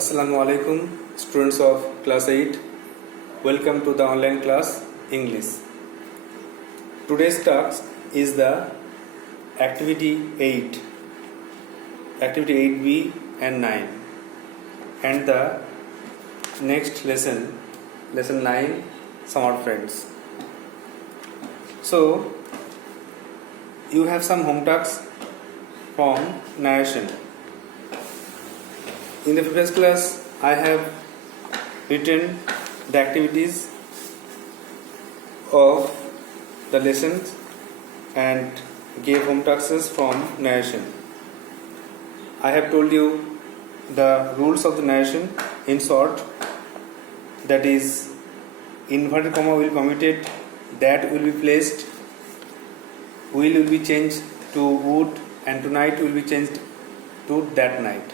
Assalamu alaikum, students of class 8. Welcome to the online class English. Today's task is the activity 8, activity 8b and 9, and the next lesson 9, Summer Friends. So, you have some home tasks from narration. In the previous class, I have written the activities of the lessons and gave home tasks from narration. I have told you the rules of the narration in short, that is, inverted comma will be omitted, that will be placed, will be changed to would, and tonight will be changed to that night,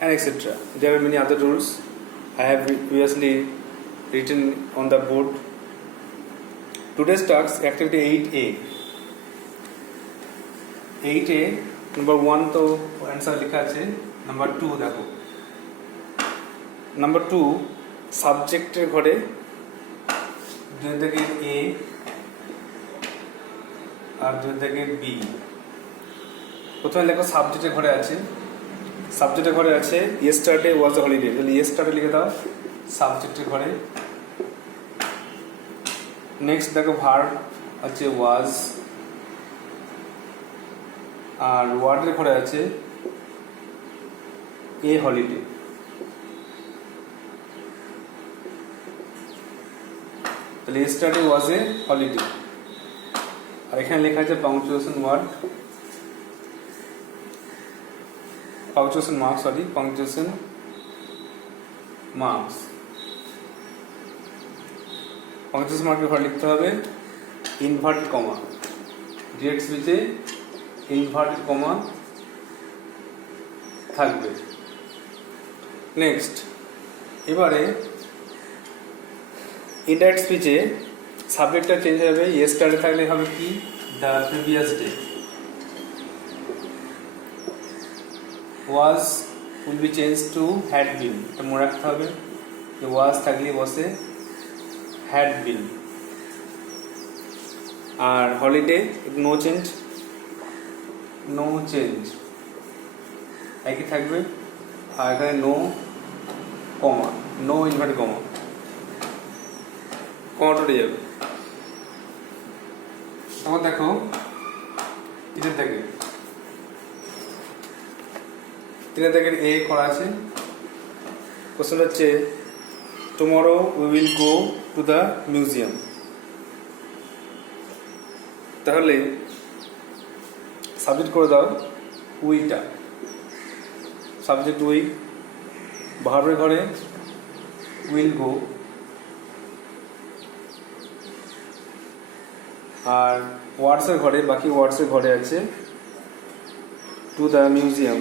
and etc. There are many other rules I have previously written on the board. Today's task, activity 8A. 8A, number 1 तो answer लिखा আছে, number 2 দেখো। number 2 সাবজেক্টের ঘরে দুই থেকে A আর দুই থেকে B। প্রথমে লেখো সাবজেক্টের ঘরে আছে, সাবজেক্টের ঘরে আছে ইয়েস্টারডে ওয়াজ আ হলিডে, তাহলে ইয়েস্টারডে লিখে দাও সাবজেক্টের ঘরে। নেক্সট দেখো ভার্ব আছে ওয়াজ, আর ওয়ার্ডের ঘরে আছে এ হলিডে। তাহলে ইয়েস্টারডে ওয়াজ এ হলিডে, আর এখানে লেখা আছে punctuation word, punctuation marks. punctuation mark ঘরে লিখতে হবে ইনভার্টেড কমা, ডিরেক্ট স্পিচে ইনভার্টেড কমা থাকবে। নেক্সট, এবারে ইনডাইরেক্ট স্পিচে সাবজেক্টটা চেঞ্জ হয়ে যাবে, ইয়েস্টারডে থাকলে হবে কি the previous day. was will be changed to had been, এটা মনে রাখতে হবে যে was থাকলে বসে had been। আর হলিডে নো চেঞ্জ একই থাকবে, আর এখানে no comma, no inverted comma, কমাটা উঠে যাবে। তখন দেখো এটা থাকে তিনে থেকে এ করা আছে। কোশ্চেন হচ্ছে tomorrow we will go to the museum. তাহলে সাবজেক্ট করে দাও উইটা, সাবজেক্ট উই, ভার্বের ঘরে উইল গো, আর ওয়ার্ডসের ঘরে, বাকি ওয়ার্ডসের ঘরে আছে two the museum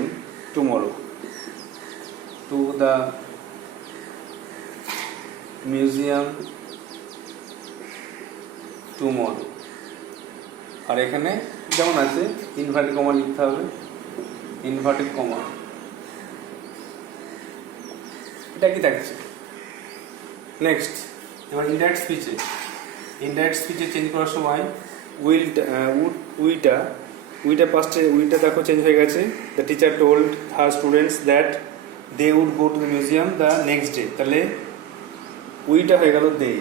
tomorrow, to the museum tomorrow। আর এখানে যেমন আছে ইনভার্টেড কমা লিখতে হবে, ইনভার্টেড কমা, এটা কি থাকছে। নেক্সট, এবার ইনডাইরেক্ট স্পিচে চেঞ্জ করার সময় উইটা পাস্টে, উইটা দেখো চেঞ্জ হয়ে গেছে। The teacher told her students that they would go to the museum the next day, তাহলে উইটা হয়ে গেল দে।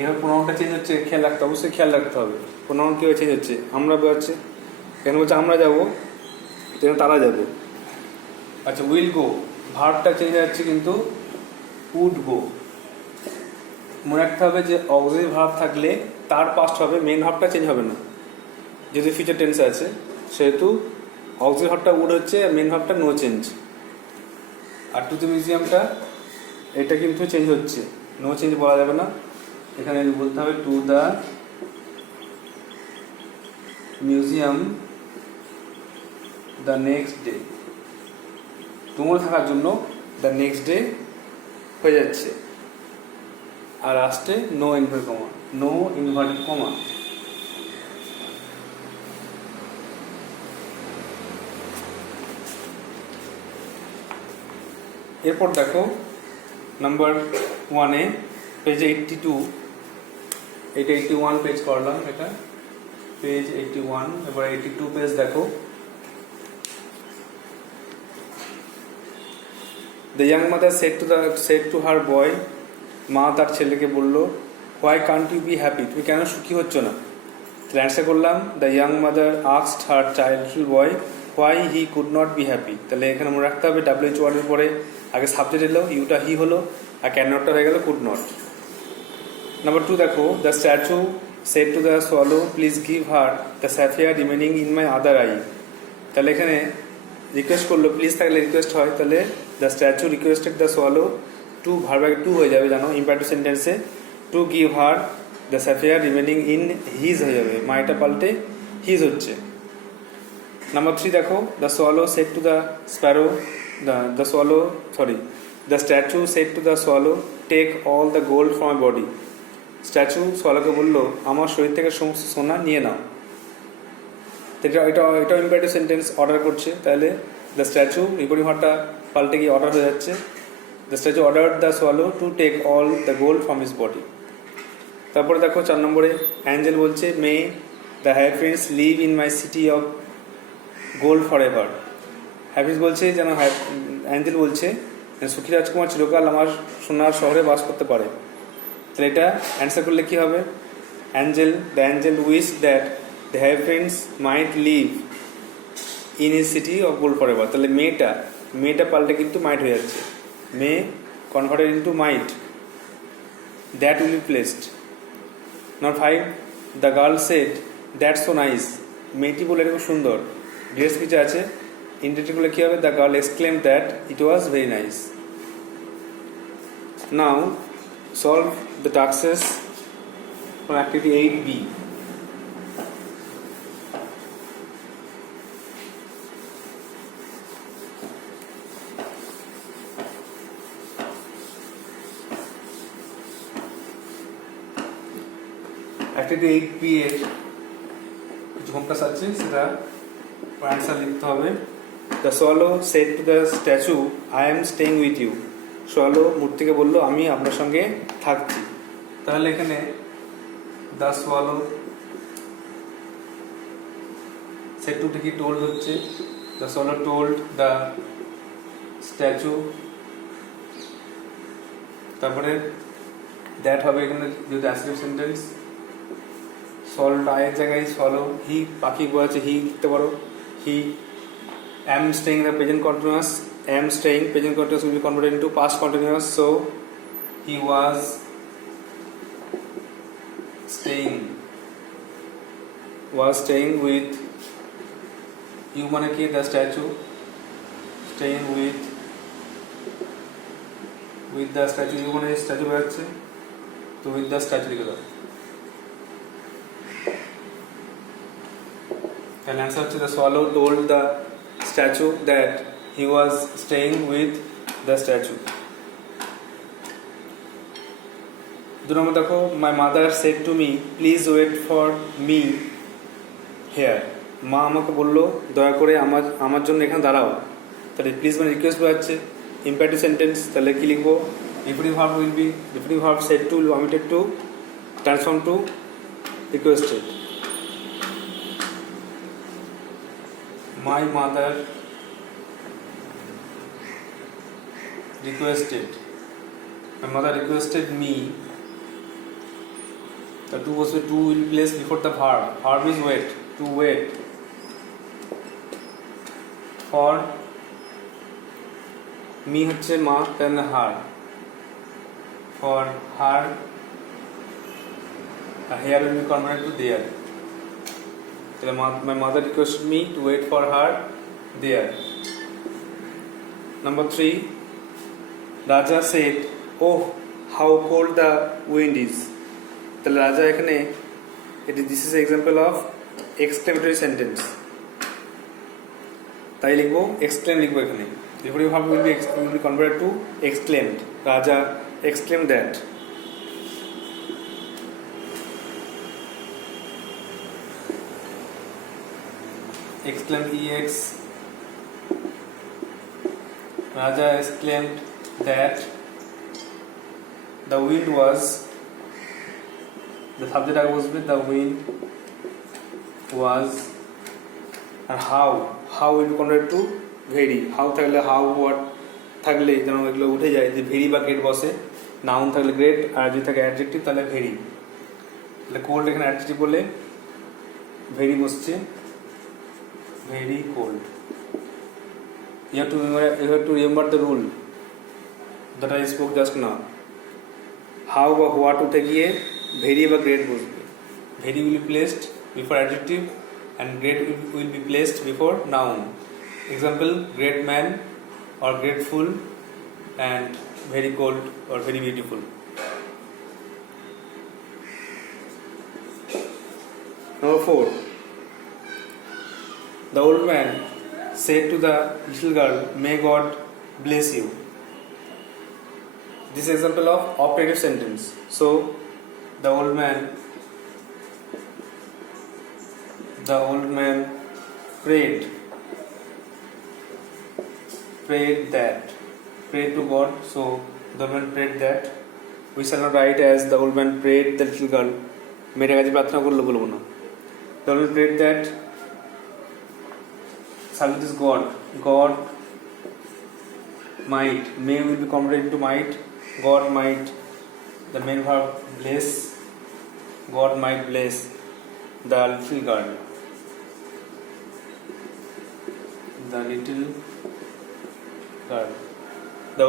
এবার প্রোনাউনটা চেঞ্জ হচ্ছে, অবশ্যই খেয়াল রাখতে হবে প্রোনাউন কীভাবে চেঞ্জ হচ্ছে। আমরা বেরোচ্ছে, এখানে বলছে আমরা যাবো, যেন তারা যাবে। আচ্ছা, উইল গো ভার্বটা চেঞ্জ হয়ে যাচ্ছে, কিন্তু উড গো। মনে রাখতে হবে যে অক্সিলারি ভার্ব থাকলে তার পাস্ট হবে, মেন ভার্বটা চেঞ্জ হবে না। যেহেতু ফিউচার টেন্সে আছে সেহেতু অক্সিলারি ভার্বটা উড হচ্ছে, মেন ভার্বটা নো চেঞ্জ। আর টু দ্য মিউজিয়ামটা এটা কিন্তু চেঞ্জ হচ্ছে, নো চেঞ্জ বলা যাবে না, এখানে বলতে হবে two the museum the next day. Tomorrow থাকার জন্য দ্য নেক্সট ডে হয়ে যাচ্ছে, আর লাস্টে নো ইনভার্টেড কমা। এরপর দেখো নাম্বার 1-এ পেজ 82, এটা 81 পেজ করলাম, এটা পেজ 81, এবার 82 পেজ দেখো। The young mother said to her boy, মা তার ছেলেকে বলল, why can't you be happy, তুমি কেন সুখী হচ্ছ না? তাহলে অ্যান্সার করলাম, the young mother asked her child boy why he could not be happy. তাহলে এখানে মনে রাখতে হবে WH ওয়ার্ডের পরে আগে সাবজেক্ট এলো, ইউটা হি হলো, আর ক্যান নটটা হয়ে গেল কুড নট। নাম্বার 2 দেখো, the statue said to the swallow please give her the sapphire remaining in my other eye. তাহলে এখানে রিকোয়েস্ট করলো, প্লিজ থাকলে রিকোয়েস্ট হয়, তাহলে the statue requested the swallow to, verb আগে টু হয়ে যাবে জানো ইম্পারেটিভ সেন্টেন্সে, to give her the sapphire remaining in his হয়ে যাবে, মাইটা পাল্টে হিজ হচ্ছে। নাম্বার 3 দেখো, the swallow said to the sparrow, the statue said to the swallow take all the gold from my body. Statue সোয়ালোকে বললো, আমার শরীর থেকে সমস্ত সোনা নিয়ে নাও। এটা ইম্পারেটিভ সেন্টেন্স অর্ডার করছে, তাহলে দ্য স্ট্যাচু রিপোর্টিং ভার্বটা পাল্টে গিয়ে অর্ডার হয়ে যাচ্ছে, the statue order the swallow to take all the gold from his body. তারপরে দেখো 4 নম্বরে, অ্যাঞ্জেল বলছে, may the happiness live in my city of gold forever. হ্যাপিস বলছে যেন, অ্যাঞ্জেল বলছে সুখী রাজকুমার চিরকাল আমার সোনার শহরে বাস করতে পারে। তাহলে এটা অ্যান্সার করলে কী হবে, the angel wish that the happiness might live in his city of gold forever. তাহলে মেটা পাল্টে কিন্তু মাইট হয়ে যাচ্ছে, may converted into might, that will be placed. Number 5, the girl said that's so nice. মেয়েটি বলে এটা খুব সুন্দর, ডিরেক্ট স্পিচে আছে, ইন্টারেক্টিভ বলে কী হবে, the girl exclaim that it was very nice. Now solve the tasks for activity 8B. Activity 8B এর কিছু হোম টাস্ক আছে, সেটা অ্যান্সার লিখতে হবে। The swallow said to the statue I am staying with you. Swallow মূর্তিকে বললো, আমি আপনার সঙ্গে থাকছি। তাহলে এখানে দ্য সোয়ালো সেড টু কি টোল্ড হচ্ছে, the swallow told the statue, তারপরে দ্যাট হবে এখানে যেহেতু অ্যাসিটিভ সেন্টেন্স, সল্ট আয়ের জায়গায় সোয়ালো, হি পাখি বোঝাচ্ছে, হি লিখতে পারো, হি am staying the present continuous, am staying present continuous will be converted into past continuous, so he was staying with you মানে কি, the statue, staying with the statue, you মানে statue বোঝাচ্ছে, তো with the statue লিখে দাও। তাহলে answer হচ্ছে, the swallow told the statue that he was staying with the statue. 2 নম্বর দেখো, my mother said to me please wait for me here. মা আমাকে বললো, দয়া করে আমার জন্য এখানে দাঁড়াও। তাহলে প্লিজ মানে রিকোয়েস্ট বোঝাচ্ছে, ইম্পারেটিভ সেন্টেন্স, তাহলে কি লিখবো, রিপিটিভ verb said to will be omitted to transform to requested. My mother requested me. The to was to will be placed before the verb. Verb is wait, to wait. For me হচ্ছে মা, then her. For her, here will be converted to there. My mother requested me to wait for her there. Number 3, Raja said, oh how cold the wind is. তাহলে রাজা এখানে this is an example of exclamatory sentence, তাই লিখবো exclaim লিখবো এখানে, রিপোর্টিভ verb will be converted to exclaimed. রাজা exclaimed that. exclaim ex Raja exclaimed that the wind was, the subject আগে বসবে, the wind was, and how will be converted to very. how থাকলে how what থাকলে যেন এগুলো উঠে যায়, যে ভেরি বা গ্রেট বসে, নাউন থাকলে গ্রেট, আর যদি থাকে অ্যাডজেক্টিভ তাহলে ভেরি। তাহলে কোল্ড এখানে অ্যাডজেক্টিভ বলে ভেরি বসছে, very cold. You have to remember the rule that I spoke just now. How বা what উঠে গিয়ে ভেরি বা গ্রেট বসবে। Very will be placed before adjective and great will be placed before noun. Example, great man or grateful and very cold or very beautiful. Number 4. The old man said to the little girl, "May God bless you." This is example of operative sentence. So, the old man prayed to God. So, the old man prayed that. We shall not write as the old man prayed the little girl. মেয়েটার কাছে প্রার্থনা করলো বলবো না। The old man prayed that. Subject is God might, may will be converted into might, God might, the main verb bless, God might bless the little girl. The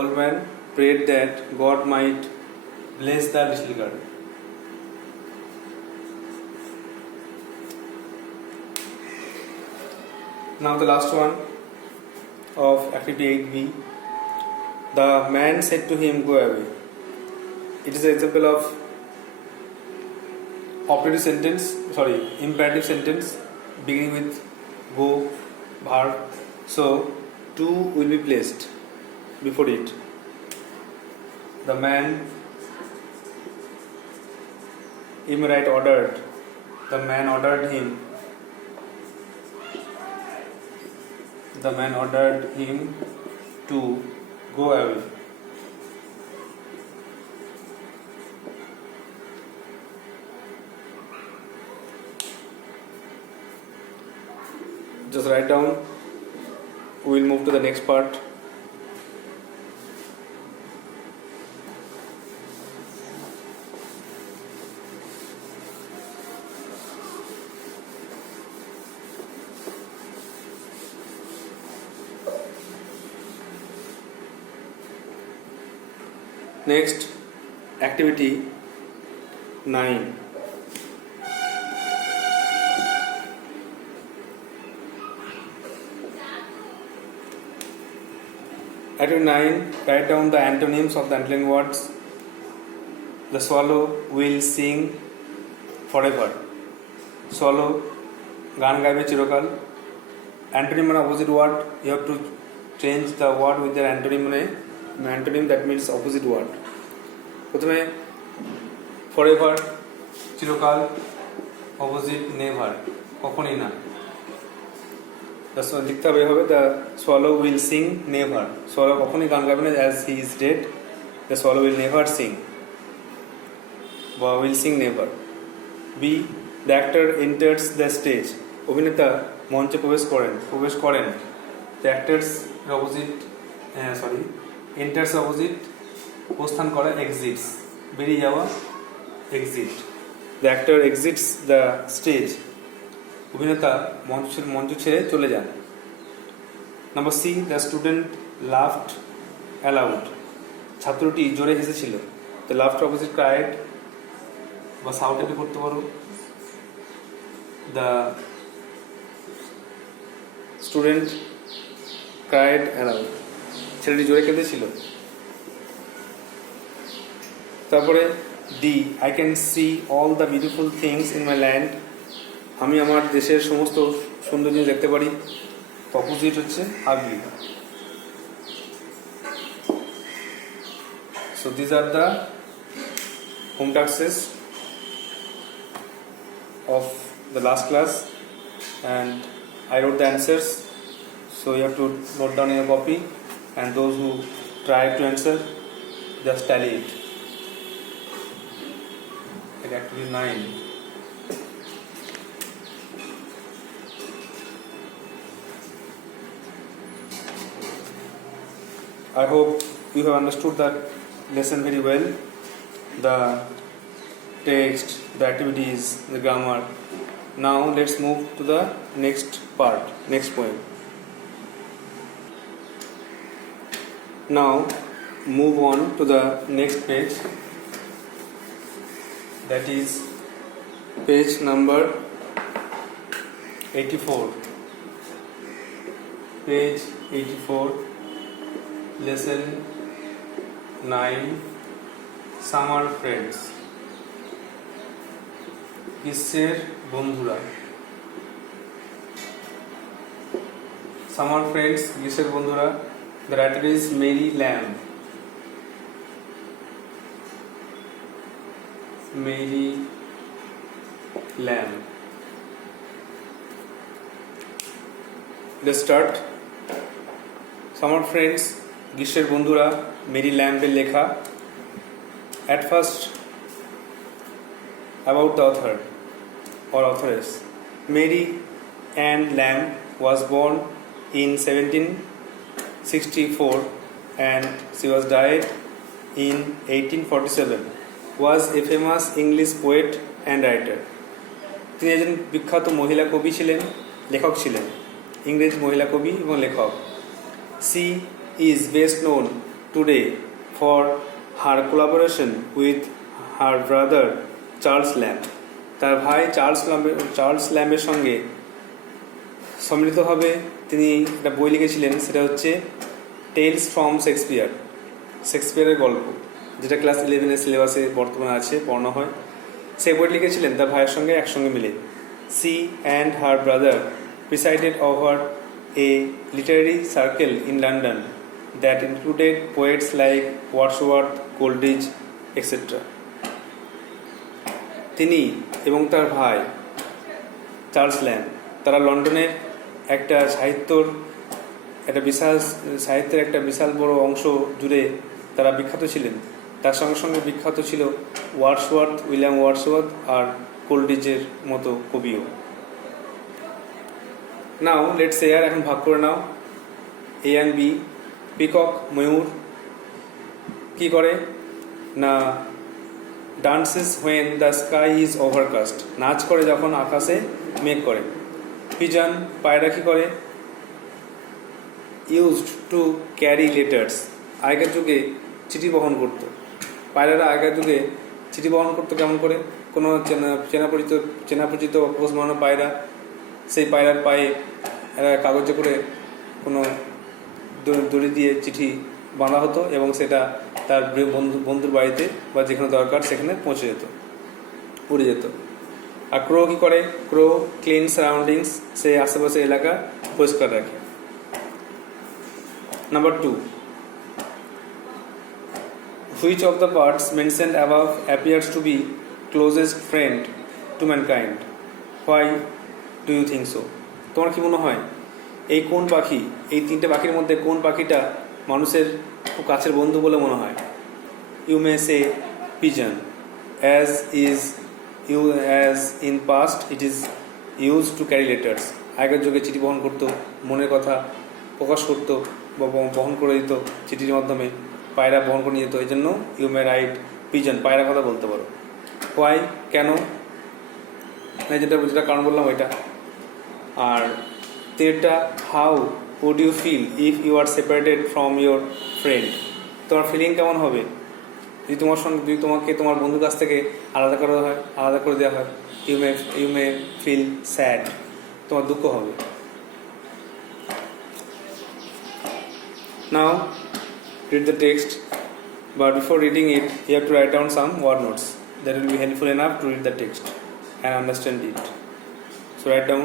old man prayed that God might bless the little girl. Now the last one of activity 8b. The man said to him, "Go away." It is an example of imperative sentence beginning with go verb. So to will be placed before it. The man, you may write ordered. The man ordered him. The man ordered him to go away. Just write down. We will move to the next part. Next, activity 9. Activity 9, write down the antonyms of the underlying words. The swallow will sing forever. Swallow, গান গাইবে চিরকাল। Antonym মানে opposite word. You have to change the word with their antonym মানে antonym, that means opposite word. প্রথমে forever চিরকাল, opposite never, কখনই না। লিখতে হবে এভাবে, the swallow will sing never. swallow কখনই গান গাবে না, as he is dead. The swallow will never sing, বা will sing never. B. The actor enters the stage. অভিনেতা মঞ্চে প্রবেশ করেন। The actors opposite enters opposite, প্রস্থান করা exits, বেরিয়ে যাওয়া exit. The actor exits the stage. অভিনেতা মঞ্চ ছেড়ে চলে যান। Number C. The student laughed aloud. ছাত্রটি জোরে হেসেছিল। The laughed opposite cried, বা shouted করতে পারো। The student cried aloud. ছেলেটি জোরে কেঁদেছিল। তারপরে D. I can see all the beautiful things in my land. আমি আমার দেশের সমস্ত সুন্দর জিনিস দেখতে পারি। অপোজিট হচ্ছে ugly. So these are the home tasks of the last class, and I wrote the answers. So you have to note down in your copy, and those who try to answer, just tally it. It actually 9. I hope you have understood that lesson very well. The text, the activities, the grammar. Now let's move to the next part, next poem. Now move on to the next page, that is page number 84. Page 84, lesson 9, Summer Friends. গ্রীষ্মের বন্ধুরা। Summer Friends, গ্রীষ্মের বন্ধুরা। The writer is Mary Lamb. Mary Lamb. Let's start. Summer Friends, গ্রীষ্মের বন্ধুরা, Mary ল্যাম্বের লেখা। At first, about the author or authoress. Mary Ann Lamb was born in 1764 and she was died in 1847. Was a famous English poet and writer. তিনি একজন বিখ্যাত মহিলা কবি ছিলেন, লেখক ছিলেন, ইংরেজ মহিলা কবি এবং লেখক। She is best known today for her collaboration with her brother Charles lamb. তার ভাই চার্লস ল্যাম্বের সঙ্গে সম্মিলিতভাবে তিনি একটা বই লিখেছিলেন, সেটা হচ্ছে টেলস ফ্রম শেক্সপিয়ারের গল্প, যেটা ক্লাস 11-এর সিলেবাসে বর্তমানে আছে, পড়ানো হয়। সেই বই লিখেছিলেন তার ভাইয়ের সঙ্গে একসঙ্গে মিলে। She and her brother presided over a literary circle in London that included poets like Wordsworth, Coleridge, etc. তিনি এবং তার ভাই চার্লস ল্যাম্ব তারা লন্ডনের একটা সাহিত্যের একটা বিশাল বড় অংশ জুড়ে তারা বিখ্যাত ছিলেন। তার সঙ্গে সঙ্গে বিখ্যাত ছিল উইলিয়াম ওয়ার্ডসওয়ার্থ আর কোলরিজের মতো কবিও। নাও লেটস সে এখন ভাগ করে নাও। এ অ্যান্ড বি। পিকক ময়ূর কি করে না, dances when the sky is overcast, নাচ করে যখন আকাশে মেঘ করে। পিজন পায়রা কি করে, ইউজড টু ক্যারি লেটার্স, আগের যুগে চিঠি বহন করত। পায়রারা আগের যুগে চিঠি বহন করতো কেমন করে, কোনো চেনা পরিচিত পোষ বানানো পায়রা, সেই পায়রার পায়ে এরা কাগজে করে কোনো দড়ি দিয়ে চিঠি বাঁধা হতো এবং সেটা তার বন্ধুর বাড়িতে বা যেখানে দরকার সেখানে পৌঁছে যেত, উড়ে যেত। আর ক্রো কি করে, ক্রো ক্লিন সারাউন্ডিংস, সে আশেপাশের এলাকা পরিষ্কার রাখে। Number 2, which of the parts mentioned above appears to be closest friend to mankind, why do you think so? তোমার কি মনে হয় এই কোন পাখি, এই 3টে পাখির মধ্যে কোন পাখিটা মানুষের খুব কাছের বন্ধু বলে মনে হয়? You may say pigeon, as in past it is used to carry letters. আগের যুগে চিঠি বহন করতো, মনের কথা প্রকাশ করতো বা বহন করে দিত চিঠির মাধ্যমে, পায়রা বহন করে নিয়ে যেত। এই জন্য ইউ মে রাইট পিজন, পায়রা কথা বলতে পারো। হোয়াই, কেন, যেটা কারণ বললাম ওইটা। আর তেরটা, how would you feel if you are separated from your friend? তোমার ফিলিং কেমন হবে যদি তোমাকে তোমার বন্ধুর কাছ থেকে আলাদা করে দেওয়া হয়? ইউ মে ফিল স্যাড, তোমার দুঃখ হবে। নাও read the text, but before reading it you have to write down some word notes that will be helpful enough to read the text and understand it. So write down.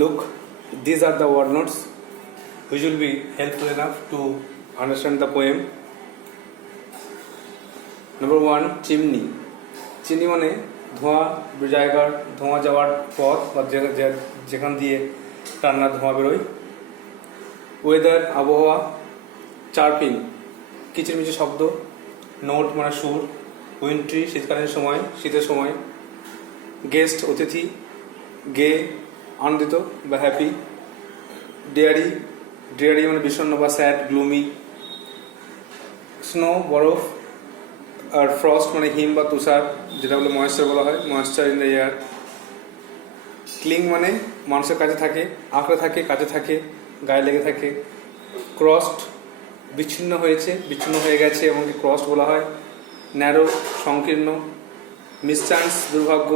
Look, these are the word notes which will be helpful enough to understand the poem. Number 1, chimney. Chimney মানে ধোঁয়া জায়গার ধোঁয়া যাওয়ার পথ বা যেখান দিয়ে রান্নার ধোঁয়া বেরোয়। ওয়েদার আবহাওয়া। চার্পিং কিচিরমিচির শব্দ। নোট মানে সুর। উইন্ট্রি শীতকালীন সময়, শীতের সময়। গেস্ট অতিথি। গে আনন্দিত বা হ্যাপি। ডেয়ারি ডেয়ারি মানে বিষণ্ণ বা স্যাড, গ্লুমি। স্নো বরফ। আর ফ্রস্ট মানে হিম বা তুষার, যেটা বলে ময়েশ্চার বলা হয়, ময়েশ্চার ইন দ্য এয়ার। ক্লিং মানে মানুষের কাছে থাকে, আঁকড়ে থাকে, কাছে থাকে, গায়ে লেগে থাকে। ক্রসড বিচ্ছিন্ন হয়েছে, বিচ্ছিন্ন হয়ে গেছে, এমনকি ক্রসড বলা হয়। ন্যারো সংকীর্ণ। মিসচান্স দুর্ভাগ্য।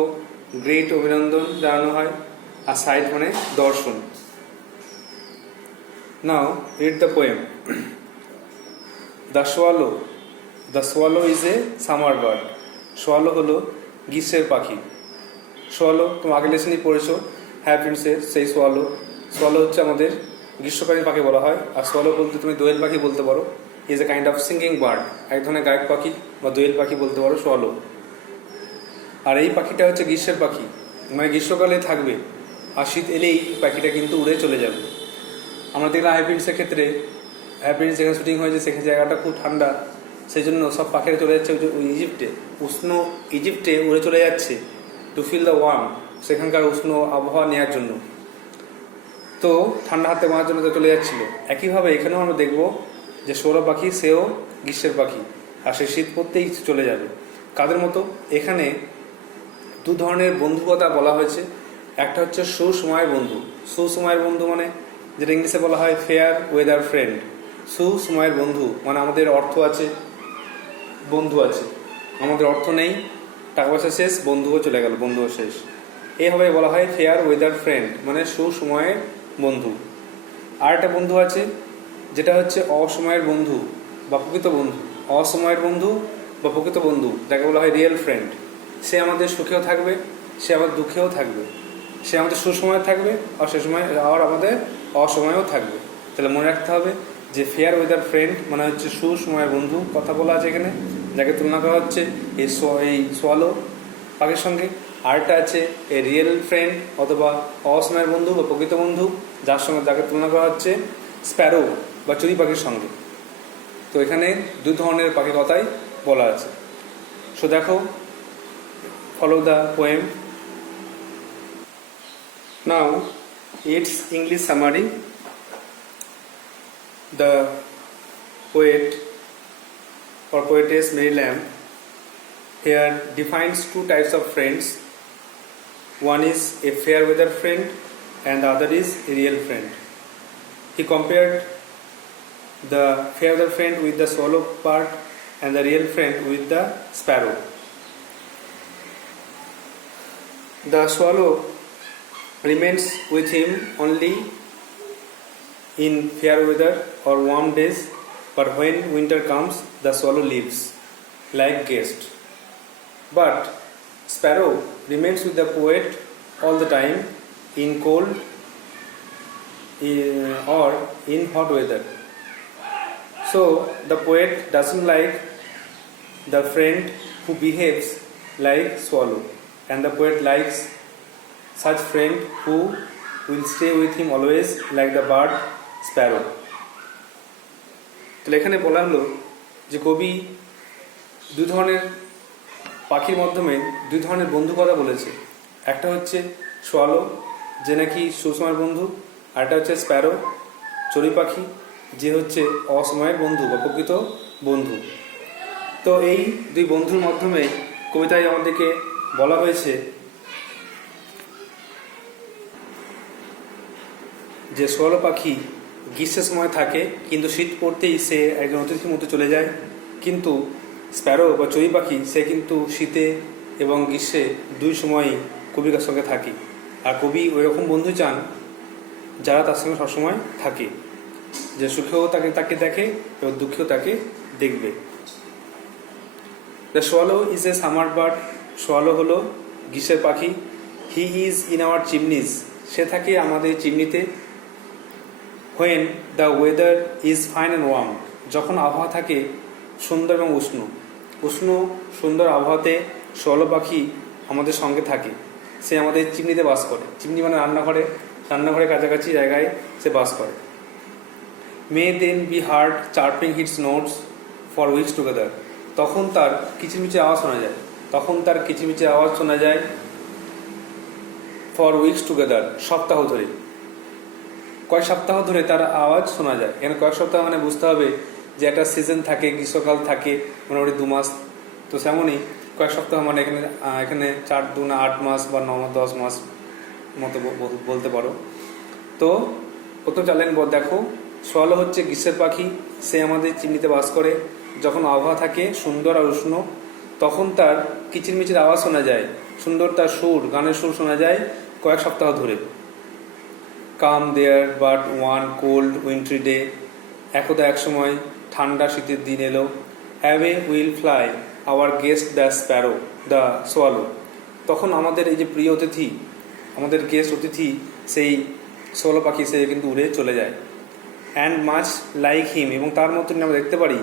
গ্রেট অভিনন্দন জানানো হয়। আর সাইট মানে দর্শন। Now read the poem. The swallow. The swallow is a summer bird. Swallow হলো গ্রীষ্মের পাখি। সোয়ালো তুমি আগে লেসনই পড়েছো, হ্যাপিন্সের সেই সোয়ালো। সোয়ালো হচ্ছে আমাদের গ্রীষ্মকালীন পাখি বলা হয়। আর সোয়ালো বলতে তুমি দোয়েল পাখি বলতে পারো। Is a kind of singing bird, এক ধরনের গায়ক পাখি বা দোয়েল পাখি বলতে পারো সোয়ালো। আর এই পাখিটা হচ্ছে গ্রীষ্মের পাখি, মানে গ্রীষ্মকালে থাকবে, আর শীত এলেই পাখিটা কিন্তু উড়ে চলে যাবে। আমরা দেখলাম হ্যাপিন্সের ক্ষেত্রে, হ্যাপিন্স যেখানে শুটিং হয়েছে সেখানে জায়গাটা খুব ঠান্ডা, সেই জন্য সব পাখিরা চলে যাচ্ছে ওই ইজিপ্টে, উষ্ণ ইজিপ্টে উড়ে চলে যাচ্ছে টু ফিল দ্য ওয়ার্ম, সেখানকার উষ্ণ আবহাওয়া নেওয়ার জন্য। তো ঠান্ডা হাতে মারার জন্য চলে যাচ্ছিল। একইভাবে এখানেও আমরা দেখব যে সোয়ালো পাখি সেও গ্রীষ্মের পাখি, আর সে শীত পড়তেই চলে যাবে। কাদের মতো? এখানে দু ধরনের বন্ধুর কথা বলা হয়েছে। একটা হচ্ছে সুসময়ের বন্ধু। সুসময়ের বন্ধু মানে যেটা ইংলিশে বলা হয় ফেয়ার ওয়েদার ফ্রেন্ড। সুসময়ের বন্ধু মানে আমাদের অর্থ আছে, বন্ধু আছে, আমাদের অর্থ নেই, টাকা পয়সা শেষ, বন্ধুও চলে গেল, বন্ধুও শেষ, এইভাবে বলা হয় ফেয়ার ওয়েদার ফ্রেন্ড, মানে সুসময়ের বন্ধু। আর একটা বন্ধু আছে যেটা হচ্ছে অসময়ের বন্ধু বা প্রকৃত বন্ধু। অসময়ের বন্ধু বা প্রকৃত বন্ধু যাকে বলা হয় রিয়েল ফ্রেন্ড। সে আমাদের সুখেও থাকবে, সে আমাদের দুঃখেও থাকবে, সে আমাদের সুসময়ে থাকবে আর সে সময় আর আমাদের অসময়েও থাকবে। তাহলে মনে রাখতে হবে যে ফেয়ার ওয়েদার ফ্রেন্ড মানে হচ্ছে সুসময়ের বন্ধু কথা বলা আছে এখানে, যাকে তুলনা করা হচ্ছে এই সোয়ালো পাখির সঙ্গে। আরেকটা আছে এ রিয়েল ফ্রেন্ড অথবা অসময়ের বন্ধু বা প্রকৃত বন্ধু, যার সঙ্গে যাকে তুলনা করা হচ্ছে স্প্যারো বা চড়ুই পাখির সঙ্গে। তো এখানে দু ধরনের পাখির কথাই বলা আছে। সো দেখো, follow the poem. Now its English summary. The poet or poetess Mary Lamb here defines two types of friends. One is a fair weather friend and the other is a real friend. He compared the fair weather friend with the swallow part and the real friend with the sparrow. The swallow remains with him only in fair weather or warm days, but when winter comes, the swallow leaves like guest. But sparrow remains with the poet all the time in cold or in hot weather. So the poet doesn't like the friend who behaves like swallow, and the poet likes such friend who will stay with him always like the bird sparrow. তো এখানে বলা হলো যে কবি দুই ধরনের পাখির মাধ্যমে দুই ধরনের বন্ধু কথা বলেছে। একটা হচ্ছে সোয়ালো যে নাকি সুসময়ের বন্ধু, আর একটা হচ্ছে স্প্যারো চড়ুই পাখি যে হচ্ছে অসময়ের বন্ধু বা প্রকৃত বন্ধু। তো এই দুই বন্ধুর মাধ্যমে কবিতায় আমাদেরকে বলা হয়েছে যে সোয়ালো পাখি গ্রীষ্মের সময় থাকে কিন্তু শীত পড়তেই সে একজন অতিথির মধ্যে চলে যায়, কিন্তু স্প্যারো বা চড়ুই পাখি সে কিন্তু শীতে এবং গ্রীষ্মে দুই সময়ই কবির সঙ্গে থাকে। আর কবি ওই রকম বন্ধু চান যারা তার সঙ্গে সবসময় থাকে, যে সুখেও তাকে দেখে এবং দুঃখেও তাকে দেখবে। The swallow is a summer bird. Swallow হলো গ্রীষ্মের পাখি। He is in our chimneys. সে থাকে আমাদের চিমনিতে। When the weather is fine and warm. যখন আবহাওয়া থাকে সুন্দর এবং উষ্ণ সুন্দর আবহাওয়াতে সোয়ালো পাখি আমাদের সঙ্গে থাকে, সে আমাদের চিমনিতে বাস করে। চিমনি মানে রান্নাঘরে কাছাকাছি জায়গায় সে বাস করে। May then be heard chirping hits notes for weeks together, তখন তার কিচিরমিচির আওয়াজ শোনা যায় ফর উইকস টুগেদার, সপ্তাহ ধরে, কয়েক সপ্তাহ ধরে তার আওয়াজ শোনা যায়। এখানে কয়েক সপ্তাহ মানে বুঝতে হবে যে একটা সিজন থাকে, গ্রীষ্মকাল থাকে মোটামুটি 2 মাস, তো তেমনই কয়েক সপ্তাহ মানে এখানে 4 2 8 মাস বা 9 মাস 10 মাস মতো বলতে পারো। তো প্রথম চালেন দেখো, সোয়ালো হচ্ছে গ্রীষ্মের পাখি, সে আমাদের চিমনিতে বাস করে। যখন আবহাওয়া থাকে সুন্দর আর উষ্ণ, তখন তার কিচিরমিচির আওয়াজ শোনা যায়, সুন্দর তার গানের সুর শোনা যায় কয়েক সপ্তাহ ধরে। Come there but one cold wintry day, একদা এক সময় ঠান্ডা শীতের দিন এলো। Away will fly our guest the sparrow the swallow, তখন আমাদের এই যে প্রিয় অতিথি, আমাদের গেস্ট অতিথি সেই সোয়ালো পাখি সে কিন্তু উড়ে চলে যায়। অ্যান্ড মাচ লাইক হিম, এবং তার মতনই আমরা দেখতে পারি,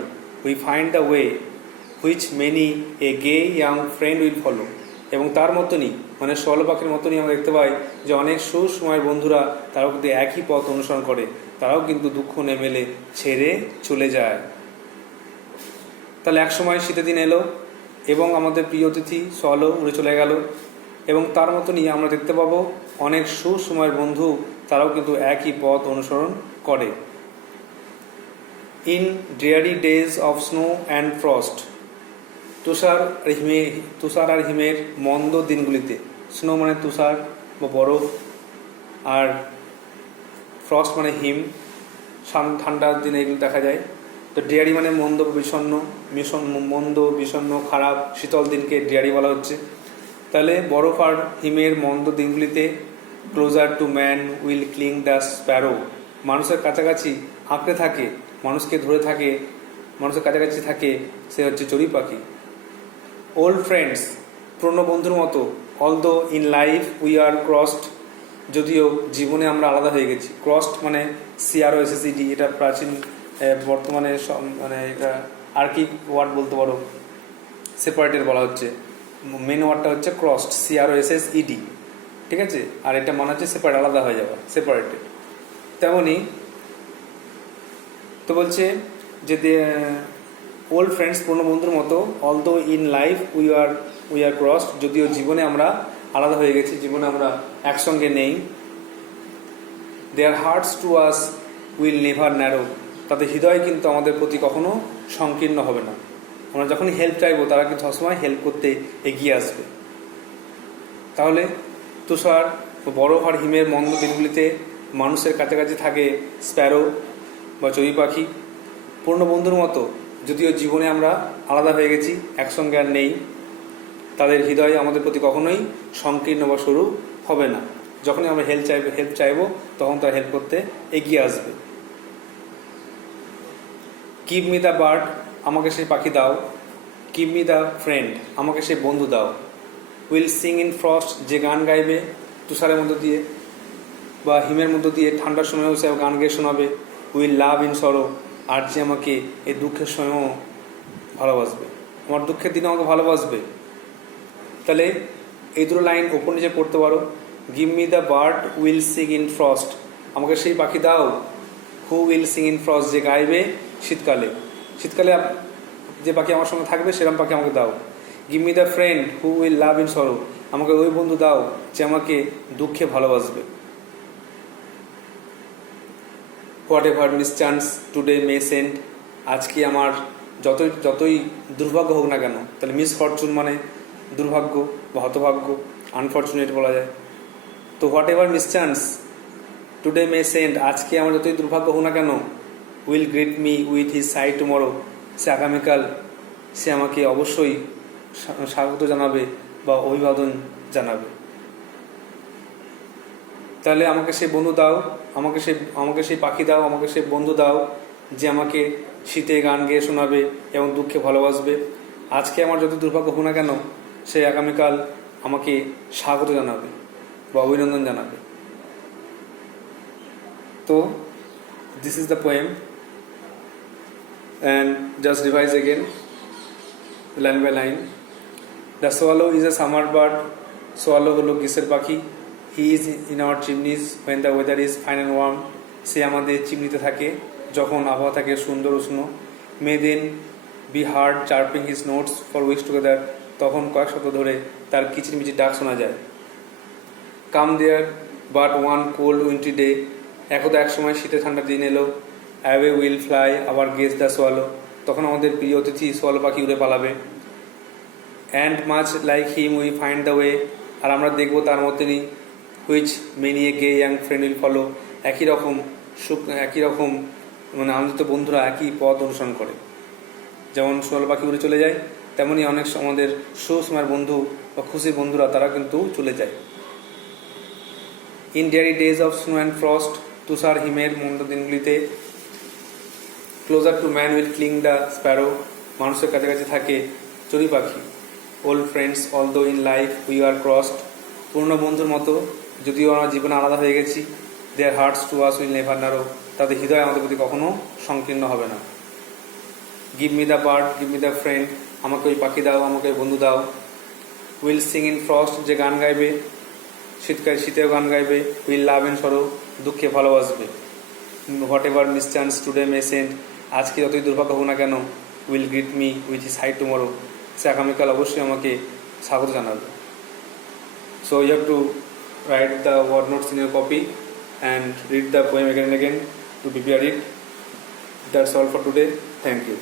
we find the way which many a gay young friend will follow, এবং তার মতনই মানে সোয়ালো পাখির মতনই আমরা দেখতে পাই যে অনেক সুসময়ের বন্ধুরা তারাও কিন্তু একই পথ অনুসরণ করে, তারাও কিন্তু দুঃখ নেমেলে ছেড়ে চলে যায়। তাহলে এক সময় শীতের দিন এলো এবং আমাদের প্রিয় অতিথি সোয়ালো উড়ে চলে গেল, এবং তার মতনই আমরা দেখতে পাবো অনেক সুসময়ের বন্ধু তারাও কিন্তু একই পথ অনুসরণ করে। In dreary days of snow and frost, তুষার আর হিমের মন্দ দিনগুলিতে, স্নো মানে তুষার বা বরফ, আর ফ্রস্ট মানে হিম, ঠান্ডার দিনে এগুলো দেখা যায়। তো ডেয়ারি মানে মন্দ বিষণ্ণ খারাপ শীতল দিনকে ডেয়ারি বলা হচ্ছে। তাহলে বরফ আর হিমের মন্দ দিনগুলিতে closer to man will cling the sparrow, মানুষের কাছাকাছি আঁকড়ে থাকে, মানুষকে ধরে থাকে, মানুষের কাছাকাছি থাকে সে হচ্ছে চড়ুই পাখি। ওল্ড ফ্রেন্ডস, পুরনো বন্ধুর মতো, although in life we are crossed, যদিও জীবনে আমরা আলাদা হয়ে গেছি। ক্রসড মানে CROSSED, এটা প্রাচীন বর্তমানে মানে এটা আর্কিক ওয়ার্ড বলতে পারো, সেপারেটেড বলা হচ্ছে। মেন ওয়ার্ডটা হচ্ছে ক্রসড, CROSSED, ঠিক আছে, আর এটা মনে হচ্ছে সেপারেট, আলাদা হয়ে যাওয়া, সেপারেটেড। তেমনই তো বলছে যে ওল্ড ফ্রেন্ডস, পুরনো বন্ধুর মতো, although in life we are crossed, যদিও জীবনে আমরা আলাদা হয়ে গেছি, জীবনে আমরা একসঙ্গে নেই। Their hearts to us will never narrow, তাদের হৃদয় কিন্তু আমাদের প্রতি কখনো সংকীর্ণ হবে না। আমরা যখনই হেল্প চাইবো তারা কিন্তু সবসময় হেল্প করতে এগিয়ে আসবে। তাহলে তুষার, বরফ আর হিমের মন্দ দিনগুলিতে মানুষের কাছাকাছি থাকে স্প্যারো বা চড়ুই পাখি, পুরনো বন্ধুর মতো, যদিও জীবনে আমরা আলাদা হয়ে গেছি, একসঙ্গে আর নেই, তাদের হৃদয় আমাদের প্রতি কখনোই সংকীর্ণ বা সরু হবে না। যখনই আমরা হেল্প চাইবো তখন তারা হেল্প করতে এগিয়ে আসবে। গিভ মি দ্য বার্ড, আমাকে সেই পাখি দাও। গিভ মি দ্য ফ্রেন্ড, আমাকে সেই বন্ধু দাও। উইল সিং ইন ফ্রস্ট, যে গান গাইবে তুষারের মধ্য দিয়ে বা হিমের মধ্য দিয়ে, ঠান্ডার সময়ও সে গান গেয়ে শোনাবে। উইল লাভ ইন সরো, আর যে আমাকে এই দুঃখের সময়ও ভালোবাসবে, আমার দুঃখের দিনে আমাকে ভালোবাসবে। তাহলে এই দুটো লাইন ওপর নিচে পড়তে পারো। Give me the bird will sing in frost, আমাকে সেই পাখি দাও। Who will sing in frost, যে গাইবে শীতকালে যে পাখি আমার সঙ্গে থাকবে সেরকম পাখি আমাকে দাও। Give me the friend who will love in sorrow, আমাকে ওই বন্ধু দাও যে আমাকে দুঃখে ভালোবাসবে। Whatever mischance today may send, আজকে আমার যতই দুর্ভাগ্য হোক না কেন, তাহলে মিসফরচুন মানে দুর্ভাগ্য বা হতভাগ্য, আনফর্চুনেট বলা যায়। তো whatever mischance today may send, আজকে আমার যতই দুর্ভাগ্য হোক না কেন, will greet me with his side tomorrow, সে আগামীকাল সে আমাকে অবশ্যই স্বাগত জানাবে বা অভিবাদন জানাবে। তাহলে আমাকে সেই বন্ধু দাও, আমাকে সেই পাখি দাও, আমাকে সেই বন্ধু দাও যে আমাকে শীতে গান গেয়ে শোনাবে এবং দুঃখে ভালোবাসবে। আজকে আমার যত দুর্ভাগ্য হোক না কেন, সে আগামীকাল আমাকে স্বাগত জানাবে বা অভিনন্দন জানাবে। তো this is the poem, and just revise again line by line. The swallow is a summer bird, swallow হলো গ্রীষ্মের পাখি। He is in our chimneys when the weather is fine and warm, সে আমাদের চিমনিতে থাকে যখন আবহাওয়া থাকে সুন্দর উষ্ণ। May then be heard chirping his notes for weeks together, তখন কয়েক সপ্তাহ ধরে তার কিচিরমিচির ডাক শোনা যায়। Come there but one cold wintry day, একদা এক সময় শীতে ঠান্ডা দিন এলো। অ্যাওয়ে উইল ফ্লাই আবার গেস দ্য সোয়ালো, তখন আমাদের প্রিয় অতিথি সোয়ালো পাখি উড়ে পালাবে। And much like him we find the way, আর আমরা দেখবো তার মতনই which many a gay young friend will follow, একই রকম মানে আনন্দিত বন্ধুরা একই পথ অনুসরণ করে। যেমন সোয়ালো পাখি উড়ে চলে যায়, তেমনই অনেক আমাদের সুসময়ের বন্ধু বা খুশির বন্ধুরা তারা কিন্তু চলে যায়। In dreary days of snow and frost, তুষার হিমের মন্দ দিনগুলিতে, closer to man will cling the sparrow, মানুষের কাছাকাছি থাকে চড়ুই পাখি। Old friends although in life we are crossed, পুরনো বন্ধুর মতো যদিও আমরা জীবনে আলাদা হয়ে গেছি। Their hearts to us will never narrow, তাদের হৃদয় আমাদের প্রতি কখনো সংকীর্ণ হবে না। Give me the bird give me the friend, আমাকে ওই পাখি দাও, আমাকে ওই বন্ধু দাও। উইল সিং ইন ফ্রস্ট, যে গান গাইবে শীতকালে শীতেও গান গাইবে। উইল লাভ ইন সরো, দুঃখে ভালোবাসবে। Whatever mischance today may send, আজকে যতই দুর্ভাগ্য হোক না কেন, will greet me with his high tomorrow, সে আগামীকাল অবশ্যই আমাকে স্বাগত জানাবে। So you have to write the word notes in your copy and read the poem again and again to prepare it. That's all for today. Thank you.